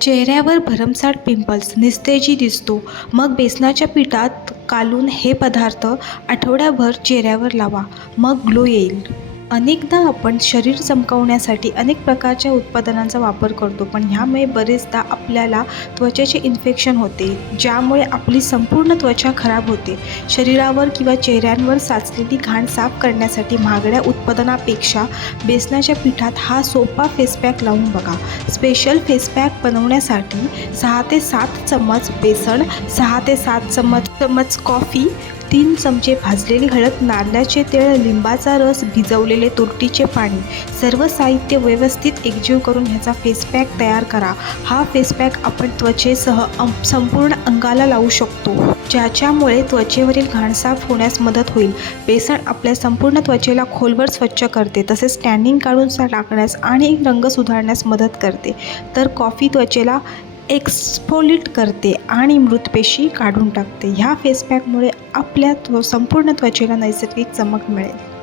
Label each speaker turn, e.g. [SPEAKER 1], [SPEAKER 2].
[SPEAKER 1] चेहऱ्यावर भरमसाठ पिंपल्स निस्तेजी दिसतो. मग बेसनाच्या पिठात कालून हे पदार्थ आठवड्याभर चेहऱ्यावर लावा. मग ग्लो येईल. अनेकदा आपण शरीर चमकवण्यासाठी अनेक प्रकारच्या उत्पादनांचा वापर करतो पण ह्यामुळे बरेचदा आपल्याला त्वचेचे इन्फेक्शन होते ज्यामुळे आपली संपूर्ण त्वचा खराब होते. शरीरावर किंवा चेहऱ्यांवर साचलेली घाण साफ करण्यासाठी महागड्या उत्पादनापेक्षा बेसनाच्या पिठात हा सोपा फेसपॅक लावून बघा. स्पेशल फेसपॅक बनवण्यासाठी सहा ते सात चम्मच बेसन सहा ते सात चम्मच चम्मच कॉफी तीन चमचे भाजलेली हळद नारळाचे तेळ लिंबाचा रस भिजवलेले तुरटीचे पाणी सर्व साहित्य व्यवस्थित एकजीव करून ह्याचा फेस पॅक तयार करा. हा फेस पॅक आपण त्वचेसह अं- संपूर्ण अंगाला लावू शकतो. ज्याच्यामुळे त्वचेवरील घाण साफ होण्यास मदत होईल. बेसन आपल्या संपूर्ण त्वचेला खोलवर स्वच्छ करते तसेच टॅनिंग काढून टाकण्यास आणि रंग सुधारण्यास मदत करते. तर कॉफी त्वचेला एक्सफोलिट करते आणि मृतपेशी काढून टाकते. ह्या फेसपॅकमुळे आपल्या त्व संपूर्ण त्वचेला नैसर्गिक चमक मिळेल.